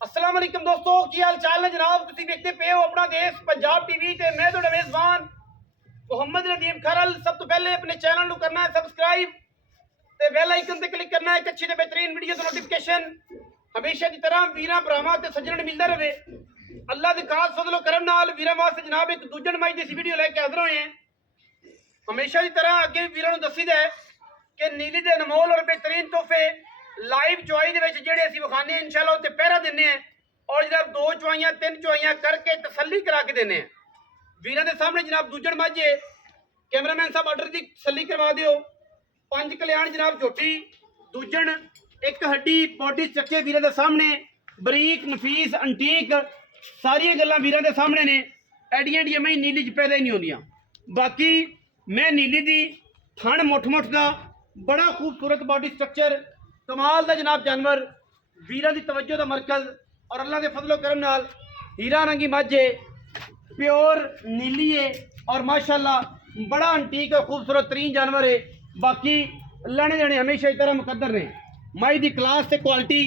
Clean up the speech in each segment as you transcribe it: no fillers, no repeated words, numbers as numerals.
अस्सलाम वालेकुम दोस्तों, की हाल चाल है जनाब। तुसी देखते पे हो अपना देश पंजाब टीवी ते मैं तुहाडा मेज़बान मोहम्मद नदीम खरल। सब तो पहले अपने चैनल को करना है सब्सक्राइब ते बेल आइकन ते क्लिक करना है एक अच्छी ते बेहतरीन वीडियो दी नोटिफिकेशन हमेशा की तरह वीरां भरावां ते सज्जणां नूं मिलदा रहे। अल्लाह दे खास फजलो करम नाल वीरां वास्ते जनाब एक दूजन माई दी वीडियो लेके हाज़र होए हैं। हमेशा की तरह अगे भी वीरां नूं दसीदा है कि नीली दे अनमोल और बेहतरीन तोहफे लाइव चुआई दे विच जेहड़े असीं विखाने इंशाअल्लाह ते पहरा दिंदे हैं और जनाब 2 चुआइयां 3 चुआइयां करके तसल्ली करा के देने हैं। वीरां दे सामने जनाब दूजन माझे कैमरामैन साहब आर्डर की तसल्ली करवा दिओ। 5 कल्याण जनाब झोटी दूजन एक हड्डी बॉडी स्ट्रक्चर वीरां दे सामने बरीक नफीस अंटीक सारियां गल्लां वीरां दे सामने ने। एडियां एडियां मैं नीली च पैदा ही नहीं होंदियां। बाकी मैं नीली दी थण मुठ मुठ का बड़ा खूबसूरत बॉडी स्ट्रक्चर कमाल का जनाब जानवर वीरां दी तवज्जो का मरकज और अल्लाह के फजलो करम नाल हीरा रंगी माझे प्योर नीली है और माशाल्लाह बड़ा अंटीक और खूबसूरत तरीन जानवर है। बाकी लेने देने हमेशा इस तरह मुकद्दर ने। मझ की क्लास से क्वालिटी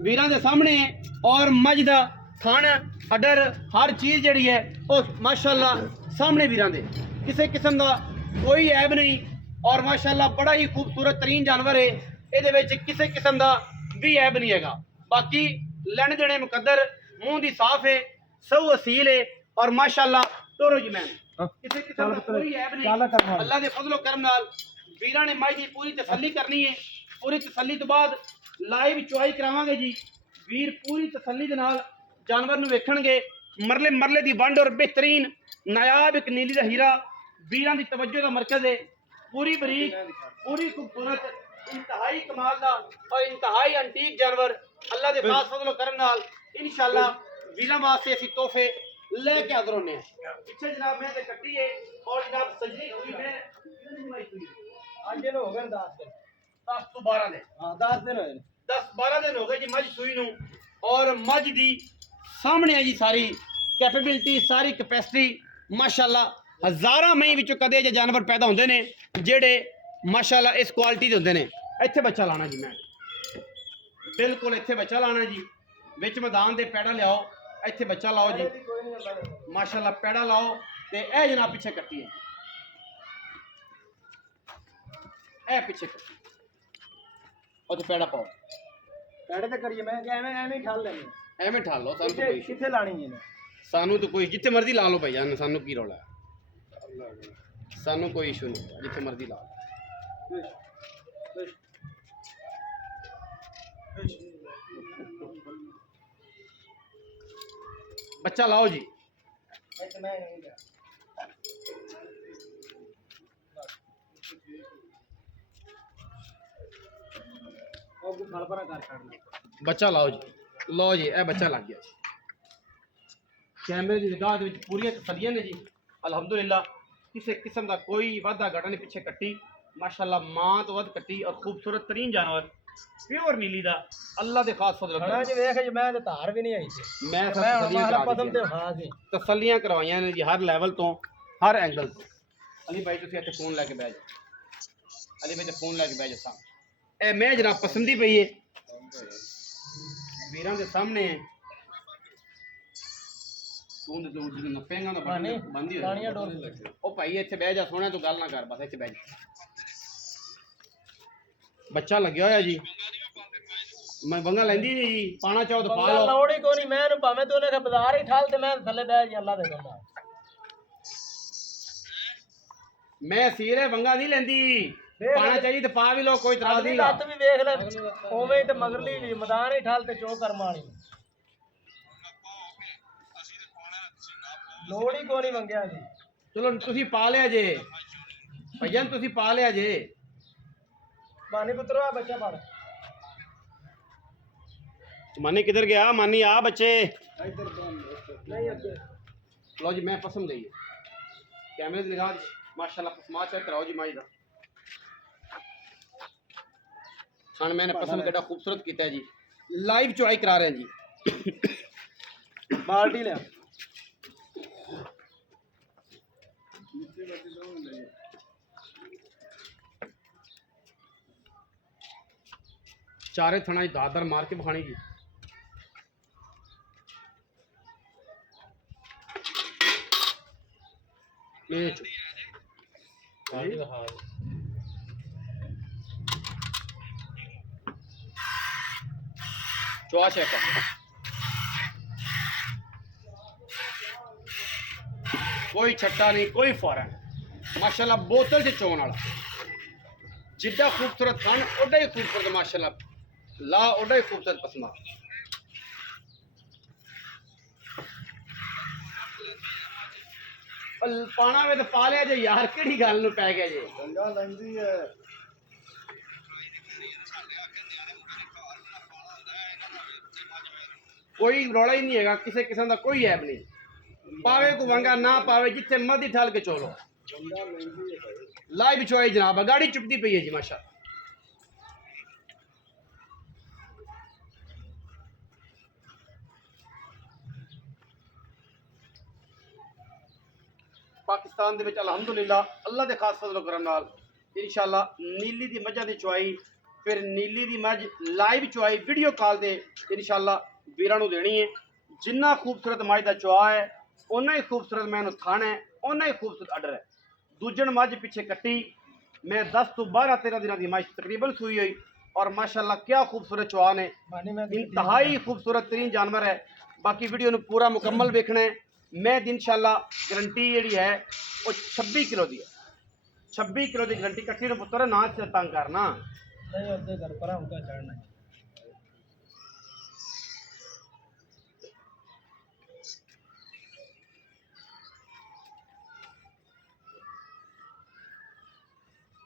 वीरां दे सामने है और मझ का थण अडर हर चीज़ जी है वो माशाल्लाह सामने वीरां दे किसी किस्म का कोई ऐब नहीं और माशाल्लाह बड़ा ही खूबसूरत तरीन जानवर है। ये किसी किस्म का भी ऐब नहीं है। बाकी लैन देने मुकद्दर मुंह की साफ है सऊ असील है और माशाल्लाह टोरो जमैन किसी किस्म का कोई ऐब नहीं। अल्लाह के फजलो करम नाल वीरां ने माई की पूरी तसल्ली करनी है। पूरी तसल्ली तो बाद लाइव चुआई करावांगे जी। वीर पूरी तसल्ली दे नाल जानवर नूं वेखणगे। मरले मरले की वंड और बेहतरीन नायाब एक नीली का हीरा वीरां की तवज्जो का मरकज है। पूरी बरीक पूरी खूबसूरत इंतहाई कमाल का और इंतहाई अंटीक जानवर अल्लाह के खास फजलो करम नाल इंशाअल्लाह वीरां वास्ते असीं तोहफे लेके हाज़र होने हैं। पिछे जनाब मैं ते कट्टी है और जनाब सजी हुई मैं आज दिन हो गए 10 तो 12 दिन। हां 10 दिन होए 10-12 दिन हो गए जी मझ सूई नूं और मझ दी सामने है जी सारी कैपेबिलिटी सारी कैपेसिटी माशाल्लाह हज़ारां मई विचों कदे जे जानवर पैदा होंदे ने जेड़े माशाल्लाह इस क्वालिटी दे होंदे ने। इत्थे बच्चा लाना जी मैं बिल्कुल इत्थे बच्चा लाना जी। विच मैदान दे पैड़ा लियाओ इत्थे बच्चा लाओ जी माशाल्लाह पैड़ा लाओ ते ए जनाब पिछे कट्टी है ए पिछे कट्टी और पैड़ा पाओ पैड़े ते करिए मैं क्या एवें ठाल लेने एवें ठाल लो सानू कोई किथे लानी जी सानू तो कोई जिथे मर्जी ला लो भाई जान सानू की रौला सानू कोई इशू नहीं जिथे मर्जी ला लो। बच्चा लाओ जी बच्चा लाओ जी लो जी ए बच्चा लग गया जी। कैमरे की निगाह पूरी तसलियां ने जी अल्हम्दुलिल्लाह किसी किस्म का कोई वाधा घाटा नहीं। पिछे कट्टी माशाल्लाह मां तो वध कट्टी और खूबसूरत तरीन जानवर प्योर नीली दा अल्लाह दे खास फजल करम जी। वेख जी मैं ते धार भी नहीं आई थी मैं तसलियां करवाइयां ने जी हर लेवल तो हर एंगल तो। अली भाई तुसीं इत्थे फोन लैके बैठ जाओ अली भाई ते फोन लैके बैठ जाओ सामने ए मैं जनाब पसंदी पई है वीरां दे सामने तूं ते नपेंगा ना बंद ही हो ओ भाई इत्थे बैठ जा सोहणा तू गल ना कर बस इत्थे बैठ जा। बच्चा लग्या होया जी मैं बंगा लेंदी जी पाना चाहो तो पा लो लोड़ ही कोनी मैं भावें तू ने बाजार ही ठाल ते मैं थल्ले बैठ जी अल्लाह दे बंदा मैं सीरे बंगा नहीं लेंदी पाना चाहिए तो पा भी लो कोई इतराज नहीं। लत भी देख ले ओवें ही ते मगरली भी मैदान ही ठाल ते चो कर मारी लोड़ ही कोनी मंगया जी। चलो तुसी पा लिया जे भैया तुसी पा लिया जे मानी पुत्रो आ बच्चा पढ़ मानी किधर गया मानी आ बच्चे लो जी मैं पसंद गई कैमरे की निगाह माशाल्लाह पसमा चेक कराओ जी माई दा खान मैंने पसंद कड़ा खूबसूरत किया जी लाइव चुआई करा रहे हैं जी बाल्टी लिया चारे थना दादर मार के बखानी जी मेच चुआ चेक कोई छट्टा नहीं कोई फौरन माशाल्लाह बोतल से चोन वाला जिड्डा खूबसूरत खान ओडा ही खूबसूरत माशाल्लाह ला ओडा ही खूबसूरत पसमा पाना में तो पा लिया जे यार केड़ी गल नु पै गया जे गंगा लंदी है कोई रौला ही नहीं है किसी किस्म का कोई ऐप नहीं पावे को वंगा ना पावे जिथे मर्जी ठाल के चलो लाइव चुआई जनाब गाड़ी चुपती पई है जी माशा पाकिस्तान दे विच अल्हम्दुलिल्लाह अल्लाह दे खास फजल करम नाल इंशाअल्लाह नीली दी मझां दी चुआई फिर नीली दी मझ लाइव चुआई वीडियो कॉल दे इंशाअल्लाह वीरां नूं देनी है जिन्ना खूबसूरत मझ दा चुआ है उन्ना ही खूबसूरत मैं थाना है उन्ना ही खूबसूरत अडर है दूजन मझ पिछे कट्टी मैं 10 तो 12-13 दिनों की मझ तकरीबन सूई हुई और माशाल्लाह क्या खूबसूरत चुआ ने इंतहाई खूबसूरत तरीन जानवर है बाकी वीडियो नूं पूरा मुकम्मल देखना है मैं इंशाअल्लाह गारंटी जी है वो 26 किलो की है 26 किलो की गारंटी कट्टी ने पुत्र ना तंग करना नहीं अपने घर पर उनका चढ़ना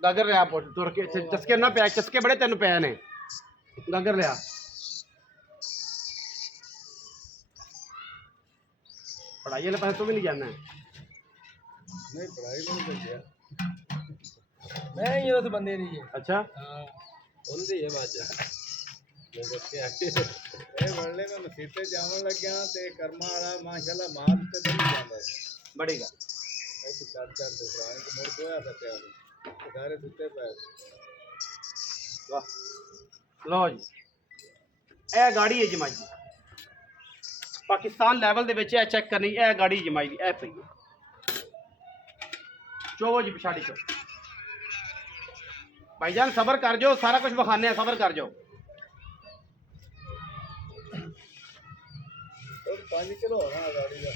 गागर लिया तुर के चस्के ना पै चस्के बड़े तेन पै ने गागर लिया पढ़ाई वाले पास तो भी नहीं जाना है नहीं पढ़ाई नहीं भेजा मैं ये तो बंदे नहीं है अच्छा हां बंदे है बाजा मैं दस के आके ए बड़ले में मसीते जावन लग गया ते कर्मा वाला माशाल्लाह माल ते नहीं जांदा बढ़ेगा ऐसे चार दूसरा है तो मोड़ कोया था क्या सारे सुते पे वाह लो जी ए गाड़ी है जमाई पाकिस्तान लेवल दे विच चेक करनी ए गाड़ी जमाई दी ए पई चोवो जी पिछाड़ी चो भाईजान सबर कर जाओ सारा कुछ बखाने सबर कर जाओ और 5 किलो हां गाड़ी का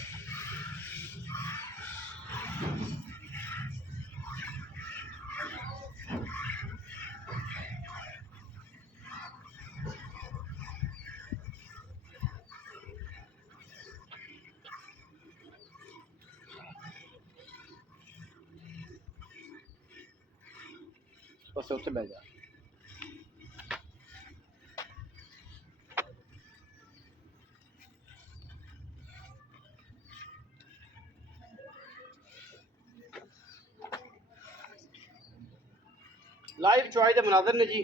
बस उससे बैठ जा लाइव चुआई दे मुनाजर ने जी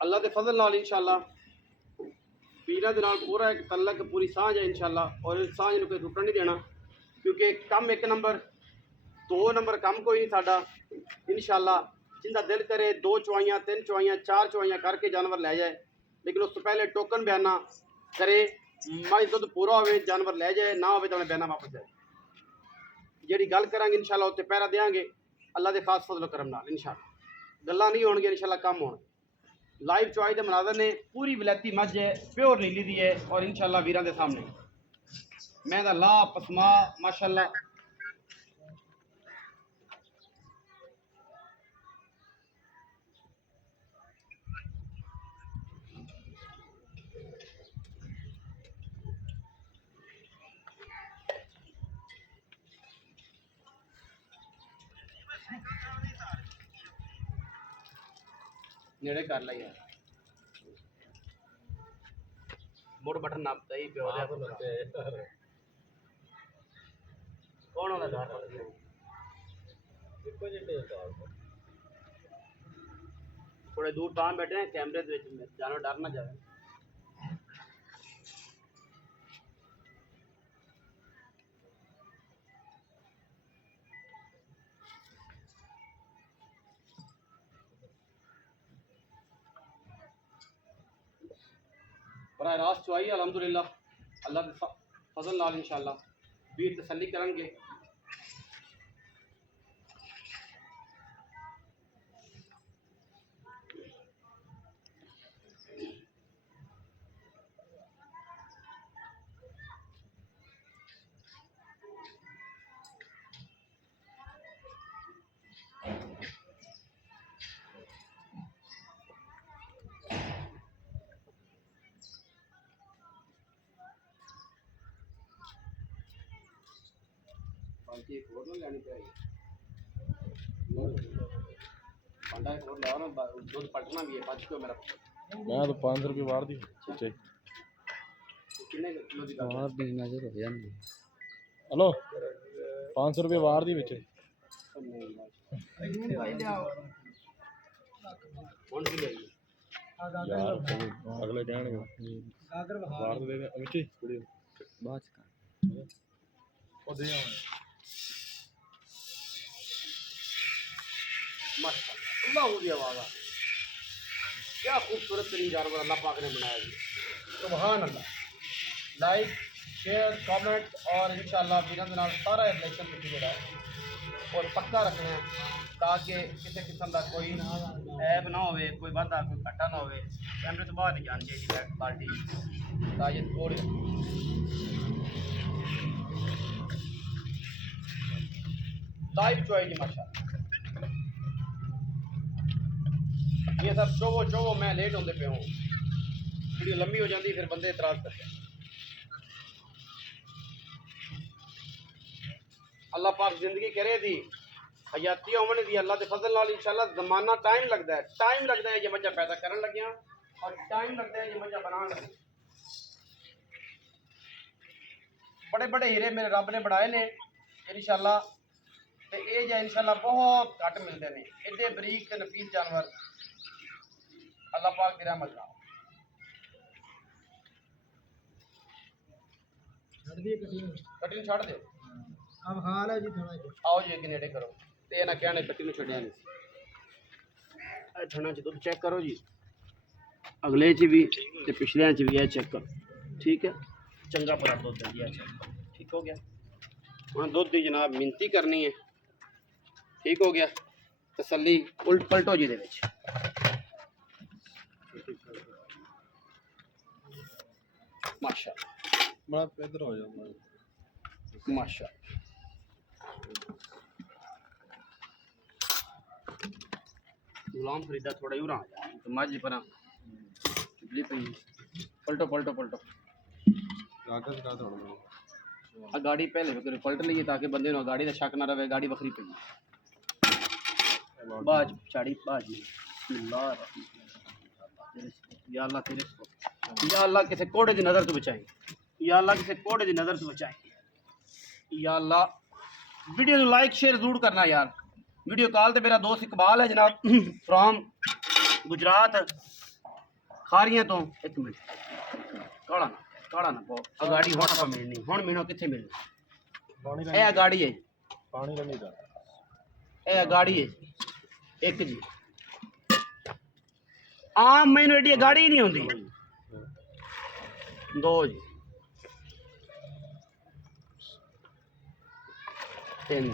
अल्लाह के फजल नाल इंशाअल्लाह पीरा दे नाल पूरा एक तल्लक पूरी सांझ है इंशाअल्लाह और इस सांझ नूं कोई रुकण नहीं देना क्योंकि कम एक नंबर 2 नंबर कम कोई नहीं साडा इंशाअल्लाह जिंदा दिल करे 2 चुआइयां 3 चुआइयां 4 चुआइयां करके जानवर लै जाए लेकिन उस तो पहले टोकन बयाना करे मझ दुध पूरा होवे जानवर लै जाए ना होवे तो बयाना वापस जाए जिहड़ी गल करांगे इंशाअल्लाह उत्ते पैरा देंगे अल्लाह के खास फजल करम नाल इंशाअल्लाह गल्लां नहीं होणगियां इंशाअल्लाह काम होणगे लाइव चुआई दे मनाजर ने पूरी वलैती मझ है प्योर नीली दी है और इंशाअल्लाह वीरां दे सामने मैं दा ला पसमा माशाअल्लाह नेड़े कर ला यार मुड़ बटन नापता ही प्यो दे कौन होना घर पर देखो जी थोड़े दूर तां बैठे हैं कैमरे दे विच जानवर डर ना जाए बराह रास्त चुआई अल्हम्दुलिल्लाह अल्लाह के फजल नाल इंशाअल्लाह वीर तसल्ली करनगे बाकी एक और लेनी चाहिए पांडा एक और लाओ ना दूध पटना भी है 5 किलो मेरा मैं तो 500 रुपये बाहर दी सच्चे कितने किलो दी और भी नजर हो जाती हेलो 500 रुपये बाहर दी बच्चे कौन सी लेगी यार अगले कहणगे बाहर दे दे मिट्टी कुड़ी बात का ओ दे माशाल्लाह अल्लाह हो गया वाला क्या खूबसूरत तरीन जानवर अल्लाह पाक ने बनाया जी सुभान अल्लाह लाइक शेयर कमेंट और इंशाल्लाह बिना के नाल सारा रिलेशन किया है और पक्का रखना है ताकि किसी किस्म का कोई ऐब ना होवे कोई वादा कोई घाटा ना होवे कैमरे तो बाहर नहीं जानी चाहिए पार्टी ताकि थोड़ी टाइप चोई जी माशाल्लाह ये सब चोवो मैं लेट होते पे हूँ वीडियो लंबी हो जाती फिर बंदे इतराज करते अल्लाह पाक जिंदगी करे दी हयाती होने दी अल्लाह के फजल नाल इंशाल्लाह जमाना टाइम लगता है ये मजा पैदा करन लगे और टाइम लगता है ये मजा बनाने लगे बड़े बड़े हीरे मेरे रब ने बनाए ने इंशाल्लाह ते ये जो इंशाल्लाह बहुत घट मिलते हैं एडे बरीक ते नफीस जानवर अल्लाह पाक की रहमत नाल कटिंग छड़ दे अब हाल है जी थोड़ा आओ जी अगे नेड़े करो ते ना कहने कट्टी में छड़िया नहीं थना च दुध चेक करो जी अगले च भी ते पिछले च भी है चेक करो ठीक है चंगा भला दुध दिया चेक करो ठीक हो गया हाँ दुध की जनाब मिनती करनी है ठीक हो गया तसल्ली उल्ट पलटो जी दे विच माशाअल्लाह मैं इधर हो जाऊंगा माशाअल्लाह गुलाम फरीदा थोड़ा यूं आ जा तो मज पर चुपली पई पलटो पलटो पलटो कागज का थोड़ा आ गाड़ी पहले भी पलट लीजिए ताकि बंदे नो गाड़ी का शक ना रहे गाड़ी बखरी पई बाज चाड़ी बाज बिस्मिल्लाह या अल्लाह तेरे या अल्लाह किसी कोड़े की नज़र तो बचाई या अल्लाह किसी कोड़े की नज़र तो बचाई या अल्लाह वीडियो को लाइक शेयर जरूर करना यार वीडियो कॉल तो मेरा दोस्त इकबाल है जनाब फ्रॉम गुजरात खारियां तो एक मिनट काला ना पाओ गाड़ी हुण आप मिलनी हुण मीनो कित्थे मिलनी ए गाड़ी है पानी रंगी दा ए गाड़ी है एक जी आम मैनू एडी गाड़ी नहीं होंदी दो जी तीन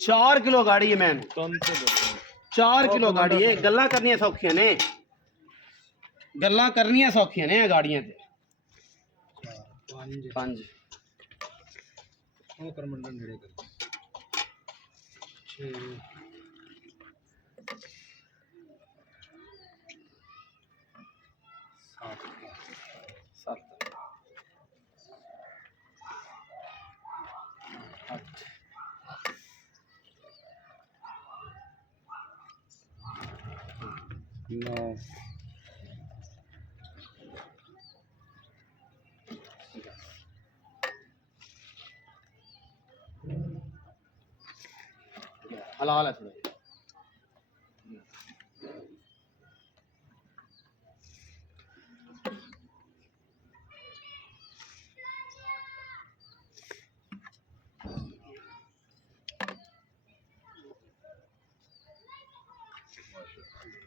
4 किलो गाड़ी है मैन 4 किलो गाड़ी है गल्लां करनियां सौखियां ने गाड़ियां ते 5 ਉਹ ਕਰਮੰਡਲ ਨੇੜੇ ਕਰ 6 7 8 9 हलाल है थोड़ा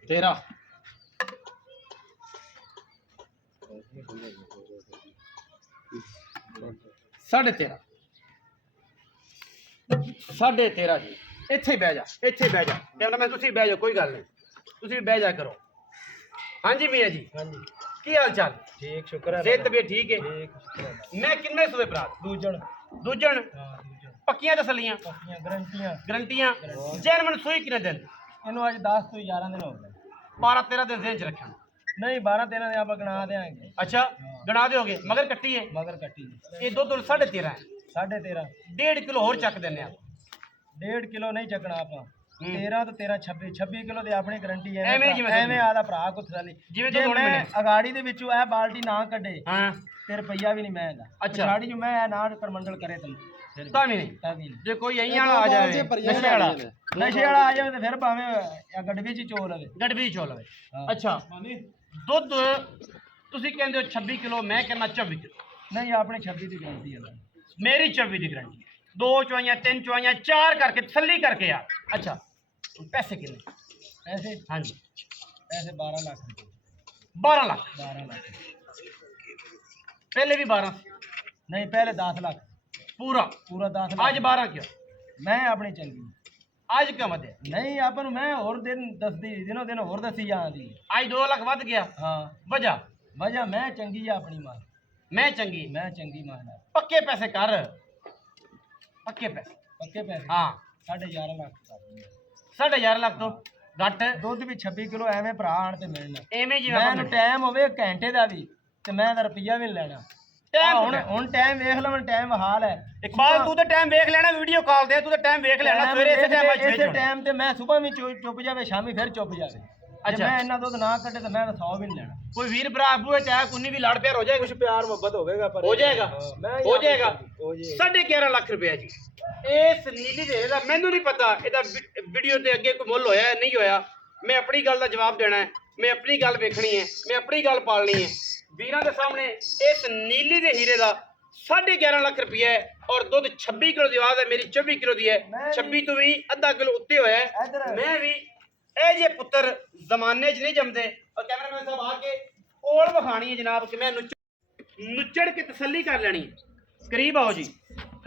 तेरा साढ़े 13 जी ਇੱਥੇ ਬਹਿ ਜਾ ਕੈਮਰਾਮੈਨ ਤੁਸੀਂ ਬਹਿ ਜਾਓ ਕੋਈ ਗੱਲ ਨਹੀਂ ਤੁਸੀਂ ਬਹਿ ਜਾ ਕਰੋ ਹਾਂਜੀ ਮੀਆਂ ਜੀ ਹਾਂਜੀ ਕੀ ਹਾਲ ਚਾਲ ਠੀਕ ਸ਼ੁਕਰ ਹੈ ਸਿਹਤ ਤਬੀਅਤ ਠੀਕ ਹੈ ਠੀਕ ਸ਼ੁਕਰ ਹੈ ਮੈਂ ਕਿੰਨੇ ਸੂਏ ਭਰਾ ਦੂਜਣ ਦੂਜਣ ਦੂਜਣ ਪੱਕੀਆਂ ਤਸੱਲੀਆਂ ਪੱਕੀਆਂ ਗਰੰਟੀਆਂ ਜੈਨ ਮੈਨੂੰ ਸੂਈ ਕਿੰਨੇ ਦਿਨ ਇਹਨੂੰ ਅੱਜ 10 ਤੋਂ 11 ਦਿਨ ਹੋ ਗਏ 12 13 ਦਿਨ ਜ਼ਿਹਨ ਚ ਰੱਖਣਾ ਨਹੀਂ 12-13 ਦੇ ਆਪਾਂ ਗਣਾ ਦੇਾਂਗੇ। अच्छा गणा दोगे मगर कट्टी है ਮਗਰ ਕੱਟੀ ये दुध 13.5 है 13.5 1.5 किलो और चक देने आप 1.5 ਕਿਲੋ ਨਹੀਂ ਚੱਕਣਾ ਆਪਾਂ 13 ਤੋਂ 13 26 ਕਿਲੋ ਦੀ ਆਪਣੀ ਗਾਰੰਟੀ ਹੈ ਐਵੇਂ ਜਿਵੇਂ ਐਵੇਂ ਆਦਾ ਭਰਾ ਕੋ ਥਾਲੀ ਜਿਵੇਂ ਜੇ ਤੂੰ ਹੁਣ ਮੈਂ ਮਿਲੇ ਅਗਾੜੀ ਦੇ ਵਿੱਚੋਂ ਇਹ ਬਾਲਟੀ ਨਾ ਕੱਢੇ हाँ ਤੇ ਰੁਪਈਆ ਵੀ ਨਹੀਂ ਮੈਂ ਇਹਦਾ ਅੱਛਾ। ਛਾੜੀ ਜੋ ਮੈਂ ਨਾ ਕਰਮੰਡਲ ਕਰੇ ਤੈਨੂੰ ਤਾਂ ਵੀ ਨਹੀਂ ਤਾਂ ਵੀ ਨਹੀਂ ਜੇ ਕੋਈ यहीं वाला आ जाए नशे वाला ਨਸ਼ੇ ਵਾਲਾ ਆ ਜਾਵੇ ਤੇ ਫਿਰ ਭਾਵੇਂ ਇਹ ਗੜਵੀ ਚ ਚੋ ਲਵੇ गड़बी चोल है हाँ। अच्छा दुध ਤੁਸੀਂ ਕਹਿੰਦੇ ਹੋ 26 ਕਿਲੋ ਮੈਂ ਕਹਿੰਦਾ 24 ਕਿਲੋ ਨਹੀਂ ਆਪਣੇ 26 ਦੀ ਗਾਰੰਟੀ ਹੈ ਮੇਰੀ 24 ਦੀ ਗਰੰਟੀ ਹੈ 2 ਚੁਆਈਆਂ 3 ਚੁਆਈਆਂ 4 ਕਰਕੇ ਤਸੱਲੀ ਕਰਕੇ ਆ ਅੱਛਾ ਪੈਸੇ ਕਿੰਨੇ ਪੈਸੇ हाँ जी ਪੈਸੇ 12 ਲੱਖ ਰੁਪਏ 12 लाख 12 ਲੱਖ पहले भी 12 ਨਹੀਂ ਪਹਿਲੇ 10 ਲੱਖ पूरा ਪੂਰਾ 10 ਲੱਖ आज 12 क्यों ਮੈਂ ਆਪਣੀ ਚੰਗੀ आज क्यों मत है ਨਹੀਂ ਆਪਾਂ ਨੂੰ ਮੈਂ ਹੋਰ ਦਿਨ ਦੱਸਦੀ ਦਿਨੋਂ ਦਿਨ ਹੋਰ ਦੱਸੀ ਜਾਂਦੀ आज 2 लाख वध गया ਹਾਂ वजह ਵਜ੍ਹਾ ਮੈਂ ਚੰਗੀ ਆ ਆਪਣੀ ਮਾਂ मैं चंगी ਮੈਂ ਚੰਗੀ ਮਾਂ ਨਾਲ पक्के पैसे कर पक्के पैसे ਪੱਕੇ ਪੈਸੇ हाँ 11.5 ਲੱਖ ਕਰ ਦਿੰਦੇ। 11.5 लाख तो घट ਦੁੱਧ ਵੀ 26 ਕਿਲੋ ਐਵੇਂ ਭਰਾ ਆਣ ਤੇ ਮਿਲਣਾ एवें जी ਮੈਨੂੰ ਟਾਈਮ ਹੋਵੇ ਘੰਟੇ ਦਾ ਵੀ ਤੇ ਮੈਂ ਤਾਂ ਰੁਪਈਆ ਵੀ ਨੀ ਲੈਣਾ ਹੁਣ ਟਾਈਮ ਵੇਖ ਲਵਾਂ ਟਾਈਮ ਹਾਲ ਹੈ इकबाल तू तो टाइम देख लेना वीडियो कॉल दे तू तो टाइम देख लेना सवेरे इसे टाइम आज ਇਸੇ ਟਾਈਮ ਤੇ ਮੈਂ ਸਵੇਰ ਵੀ ਚੁੱਪ ਜਾਵੇ ਸ਼ਾਮੀ ਫਿਰ ਚੁੱਪ ਜਾਵੇ ਅੱਛਾ। ਜੇ ਮੈਂ ਇੰਨਾ ਦੁੱਧ ਨਾ ਕੱਢੇ ਤਾਂ ਮੈਂ ਤਾਂ 100 ਵੀ ਨਹੀਂ ਲੈਣਾ कोई वीर भरा अबू है चाहे कुन्नी भी लाड़ प्यार हो जाएगा ਕੁਝ ਪਿਆਰ ਮੁਹੱਬਤ ਹੋਵੇਗਾ ਪਰ हो जाएगा ਮੈਂ हो जाएगा ਹੋ ਜਾਏਗਾ 11.5 ਲੱਖ ਰੁਪਏ ਜੀ ਇਸ ਨੀਲੀ ਦੇ ਦਾ ਮੈਨੂੰ ਨਹੀਂ ਪਤਾ ਇਹਦਾ ਵੀਡੀਓ ਤੇ ਅੱਗੇ ਕੋਈ ਮੁੱਲ ਹੋਇਆ ਨਹੀਂ ਹੋਇਆ ਮੈਂ ਆਪਣੀ ਗੱਲ ਦਾ ਜਵਾਬ ਦੇਣਾ ਹੈ ਮੈਂ ਆਪਣੀ ਗੱਲ ਵੇਖਣੀ ਹੈ ਮੈਂ ਆਪਣੀ ਗੱਲ ਪਾਲਣੀ ਹੈ ਵੀਰਾਂ ਦੇ ਸਾਹਮਣੇ ਇਸ ਨੀਲੀ ਦੇ ਹੀਰੇ ਦਾ 11.5 ਲੱਖ ਰੁਪਏ ਹੈ ਔਰ ਦੁੱਧ 26 ਕਿਲੋ ਦੀ ਆਵਾਜ਼ ਹੈ ਮੇਰੀ 24 ਕਿਲੋ ਦੀ ਹੈ 26 ਤੋਂ ਵੀ ਅੱਧਾ ਕਿਲੋ ਉੱਤੇ ਹੋਇਆ ਹੈ ਇੱਧਰ ਮੈਂ ਵੀ ਇਹ ਜੇ ਪੁੱਤਰ ਜ਼ਮਾਨੇ 'ਚ ਨਹੀਂ ਜੰਮਦੇ ਔਰ ਕੈਮਰਾਮੈਨ ਸਾਹਿਬ ਆ ਕੇ ਕੋਲ ਵਿਖਾਣੀ ਹੈ ਜਨਾਬ ਕਿ ਮੈਂ ਨੁੱਚੜ ਕੇ ਤਸੱਲੀ ਕਰ ਲੈਣੀ ਹੈ ਕਰੀਬ ਆਓ ਜੀ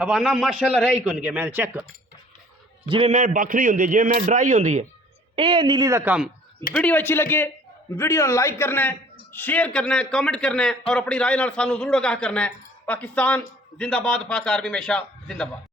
ਹਵਾਨਾ ਮਾਸ਼ਾਅੱਲਾ ਰਹਿ ਹੀ ਕੋਣ ਗਿਆ ਮੈਂ ਚੈੱਕ ਜਿਵੇਂ ਮੈਂ ਬਖਰੀ ਹੁੰਦੀ ਜਿਵੇਂ ਮੈਂ ਡਰਾਈ ਹੁੰਦੀ ਹੈ ਇਹ ਨੀਲੀ ਦਾ ਕੰਮ ਵੀਡੀਓ ਅੱਛੀ ਲੱਗੇ ਵੀਡੀਓ ਨੂੰ ਲਾਈਕ ਕਰਨਾ ਹੈ शेयर करना है कमेंट करना है और अपनी राय नाल सानू जरूर आगाह करना है पाकिस्तान जिंदाबाद पाक आर्मी हमेशा जिंदाबाद।